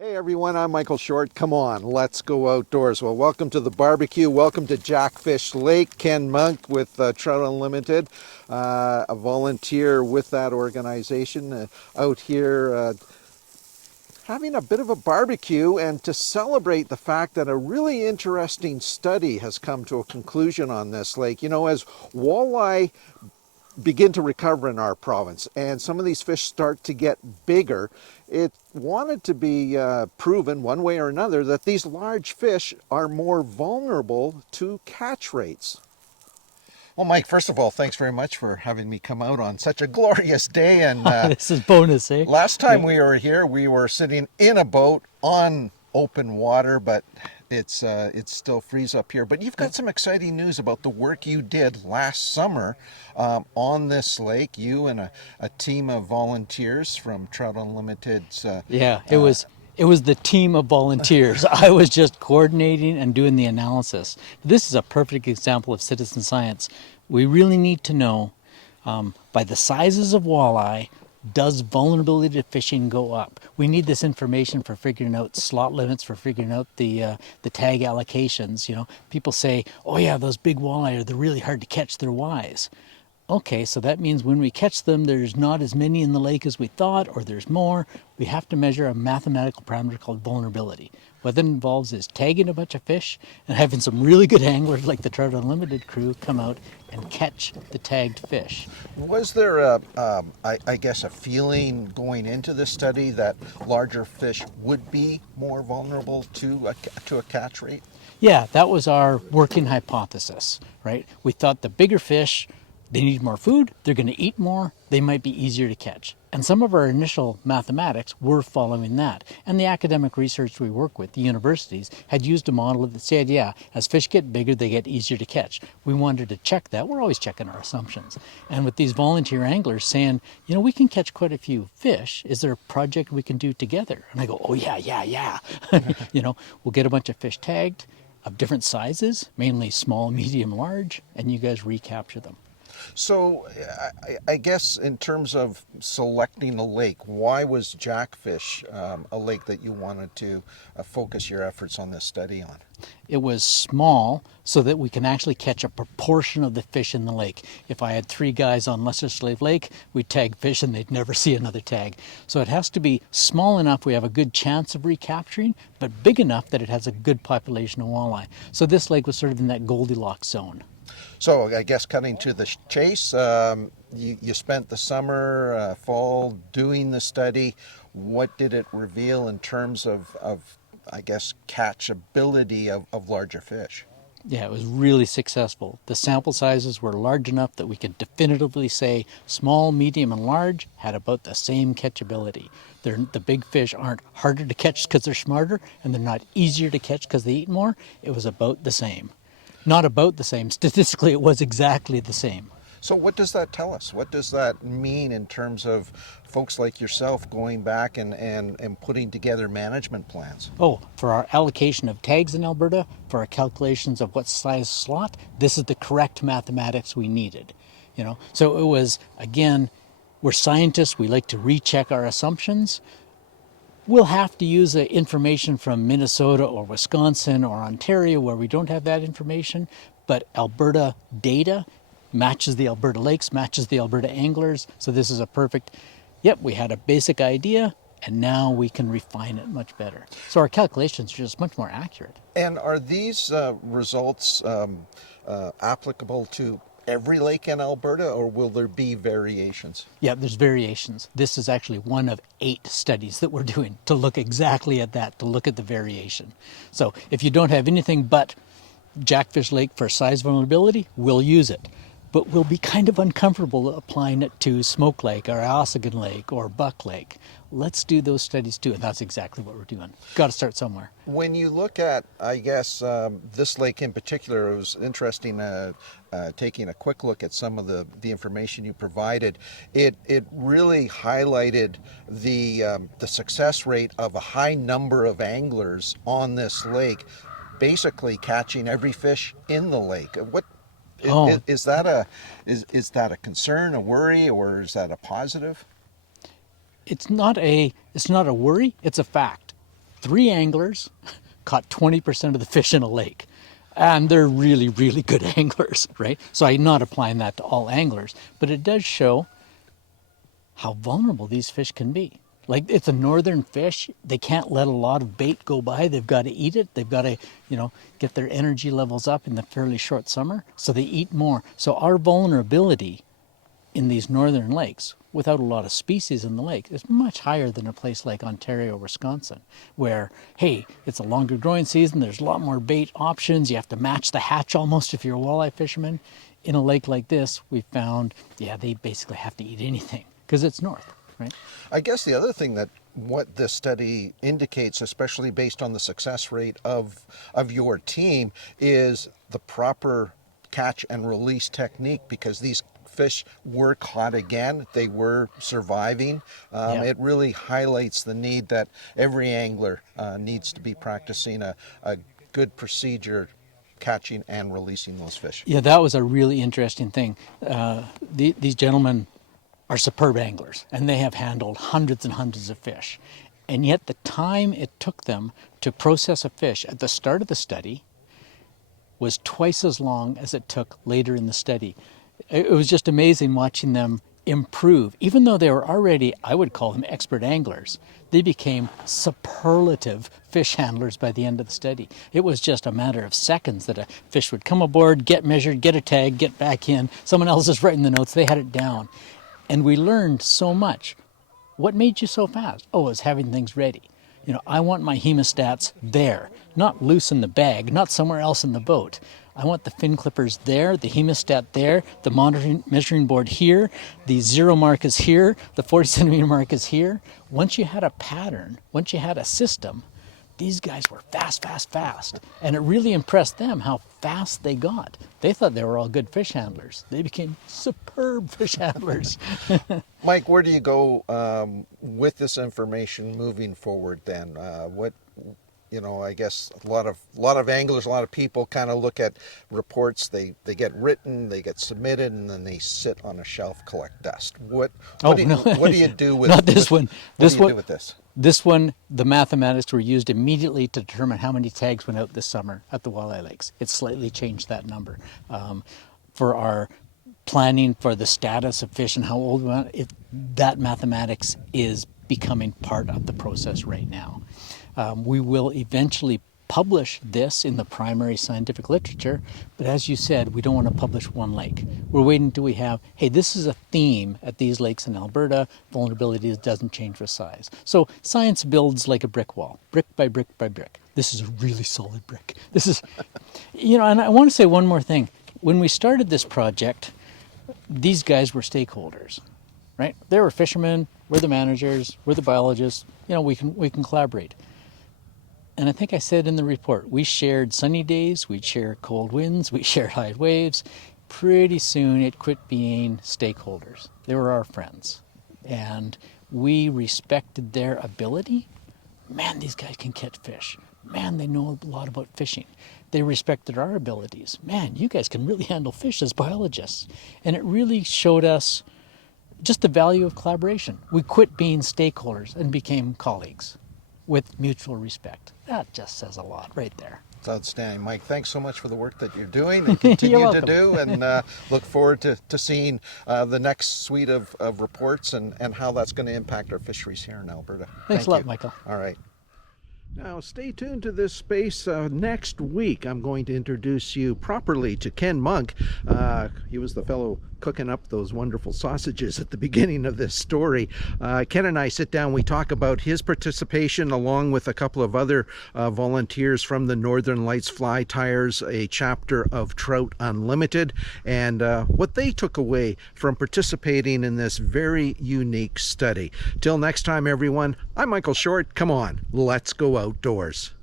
Hey everyone, I'm Michael Short. Come on, let's go outdoors. Well, welcome to the barbecue. Welcome to Jackfish Lake. Ken Monk with Trout Unlimited, a volunteer with that organization, out here having a bit of a barbecue and to celebrate the fact that a really interesting study has come to a conclusion on this lake. You know, as walleye begin to recover in our province and some of these fish start to get bigger, it wanted to be proven one way or another that these large fish are more vulnerable to catch rates. Well, Mike, first of all, thanks very much for having me come out on such a glorious day. And This is bonus, eh? last time we were here, we were sitting in a boat on open water, but it's still freeze up here. But you've got some exciting news about the work you did last summer on this lake. You and a team of volunteers from Trout Unlimited's. Yeah, it was the team of volunteers. I was just coordinating and doing the analysis. This is a perfect example of citizen science. We really need to know by the sizes of walleye, does vulnerability to fishing go up? We need this information for figuring out slot limits, for figuring out the tag allocations. You know, people say, "Oh yeah, those big walleye they're really hard to catch. They're wise." Okay, so that means when we catch them, there's not as many in the lake as we thought, or there's more. We have to measure a mathematical parameter called vulnerability. What that involves is tagging a bunch of fish and having some really good anglers like the Trout Unlimited crew come out and catch the tagged fish. Was there I guess, a feeling going into this study that larger fish would be more vulnerable to a catch rate? Yeah, that was our working hypothesis, right? We thought the bigger fish, they need more food, they're going to eat more, they might be easier to catch. And some of our initial mathematics were following that. And the academic research we work with, the universities, had used a model that said, yeah, as fish get bigger, they get easier to catch. We wanted to check that. We're always checking our assumptions. And with these volunteer anglers saying, you know, we can catch quite a few fish. Is there a project we can do together? And I go, oh, yeah. You know, we'll get a bunch of fish tagged of different sizes, mainly small, medium, large, and you guys recapture them. So, I guess in terms of selecting a lake, why was Jackfish a lake that you wanted to focus your efforts on this study on? It was small so that we can actually catch a proportion of the fish in the lake. If I had 3 guys on Lesser Slave Lake, we'd tag fish and they'd never see another tag. So it has to be small enough we have a good chance of recapturing, but big enough that it has a good population of walleye. So this lake was sort of in that Goldilocks zone. So, I guess cutting to the chase, you spent the summer, fall doing the study. What did it reveal in terms of I guess, catchability of larger fish? Yeah, it was really successful. The sample sizes were large enough that we could definitively say small, medium, and large had about the same catchability. The big fish aren't harder to catch because they're smarter, and they're not easier to catch because they eat more. It was about the same. Not about the same. Statistically, it was exactly the same. So what does that tell us? What does that mean in terms of folks like yourself going back and putting together management plans? Oh, for our allocation of tags in Alberta, for our calculations of what size slot, this is the correct mathematics we needed. You know, so it was, again, we're scientists, we like to recheck our assumptions. We'll have to use the information from Minnesota or Wisconsin or Ontario where we don't have that information, but Alberta data matches the Alberta lakes, matches the Alberta anglers. So this is a perfect, yep, we had a basic idea and now we can refine it much better. So our calculations are just much more accurate. And are these results applicable to every lake in Alberta, or will there be variations? Yeah, there's variations. This is actually one of 8 studies that we're doing to look exactly at that, to look at the variation. So if you don't have anything but Jackfish Lake for size vulnerability, we'll use it. But we'll be kind of uncomfortable applying it to Smoke Lake or Ossigan Lake or Buck Lake. Let's do those studies too, and that's exactly what we're doing. Got to start somewhere. When you look at, I guess, this lake in particular, it was interesting taking a quick look at some of the information you provided. It really highlighted the success rate of a high number of anglers on this lake, basically catching every fish in the lake. What is that a concern, a worry, or is that a positive? It's not a worry, it's a fact. 3 anglers caught 20% of the fish in a lake. And they're really, really good anglers, right? So I'm not applying that to all anglers, but it does show how vulnerable these fish can be. Like, it's a northern fish. They can't let a lot of bait go by. They've got to eat it. They've got to, get their energy levels up in the fairly short summer. So they eat more. So our vulnerability in these northern lakes, without a lot of species in the lake, is much higher than a place like Ontario, Wisconsin, where, hey, it's a longer growing season. There's a lot more bait options. You have to match the hatch almost if you're a walleye fisherman. In a lake like this, we found, they basically have to eat anything because it's north, right? I guess the other thing that what this study indicates, especially based on the success rate of your team, is the proper catch and release technique, because these fish were caught again. They were surviving. It really highlights the need that every angler needs to be practicing a good procedure catching and releasing those fish. Yeah, that was a really interesting thing. These gentlemen are superb anglers, and they have handled hundreds and hundreds of fish. And yet the time it took them to process a fish at the start of the study was twice as long as it took later in the study. It was just amazing watching them improve. Even though they were already, I would call them expert anglers, they became superlative fish handlers by the end of the study. It was just a matter of seconds that a fish would come aboard, get measured, get a tag, get back in. Someone else is writing the notes. They had it down. And we learned so much. What made you so fast? Oh, it was having things ready. I want my hemostats there, not loose in the bag, not somewhere else in the boat. I want the fin clippers there, the hemostat there, the measuring board here, the 0 mark is here, the 40 centimeter mark is here. Once you had a pattern, once you had a system, these guys were fast. And it really impressed them how fast they got. They thought they were all good fish handlers. They became superb fish handlers. Mike, where do you go with this information moving forward then? I guess a lot of anglers, a lot of people kind of look at reports. They get written, they get submitted, and then they sit on a shelf, collect dust. What do you do with not this one? What do you do with this? This one, the mathematics were used immediately to determine how many tags went out this summer at the walleye lakes. It slightly changed that number. For our planning for the status of fish and how old we want, that mathematics is becoming part of the process right now. We will eventually publish this in the primary scientific literature, but as you said, we don't want to publish one lake. We're waiting until we have, hey, this is a theme at these lakes in Alberta. Vulnerability doesn't change with size. So science builds like a brick wall, brick by brick by brick. This is a really solid brick. This is, and I want to say one more thing. When we started this project, these guys were stakeholders, right? They were fishermen, we're the managers, we're the biologists, we can collaborate. And I think I said in the report, we shared sunny days, we'd share cold winds, we shared high waves. Pretty soon it quit being stakeholders. They were our friends. And we respected their ability. Man, these guys can catch fish. Man, they know a lot about fishing. They respected our abilities. Man, you guys can really handle fish as biologists. And it really showed us just the value of collaboration. We quit being stakeholders and became colleagues with mutual respect. That just says a lot right there. It's outstanding. Mike, thanks so much for the work that you're doing and continue to do, and look forward to seeing the next suite of reports and how that's going to impact our fisheries here in Alberta. Thanks a lot, Michael. All right. Now, stay tuned to this space. Next week, I'm going to introduce you properly to Ken Monk. He was the fellow cooking up those wonderful sausages at the beginning of this story. Ken and I sit down, we talk about his participation along with a couple of other volunteers from the Northern Lights Fly Tyers, a chapter of Trout Unlimited, and what they took away from participating in this very unique study. Till next time, everyone, I'm Michael Short. Come on, let's go outdoors.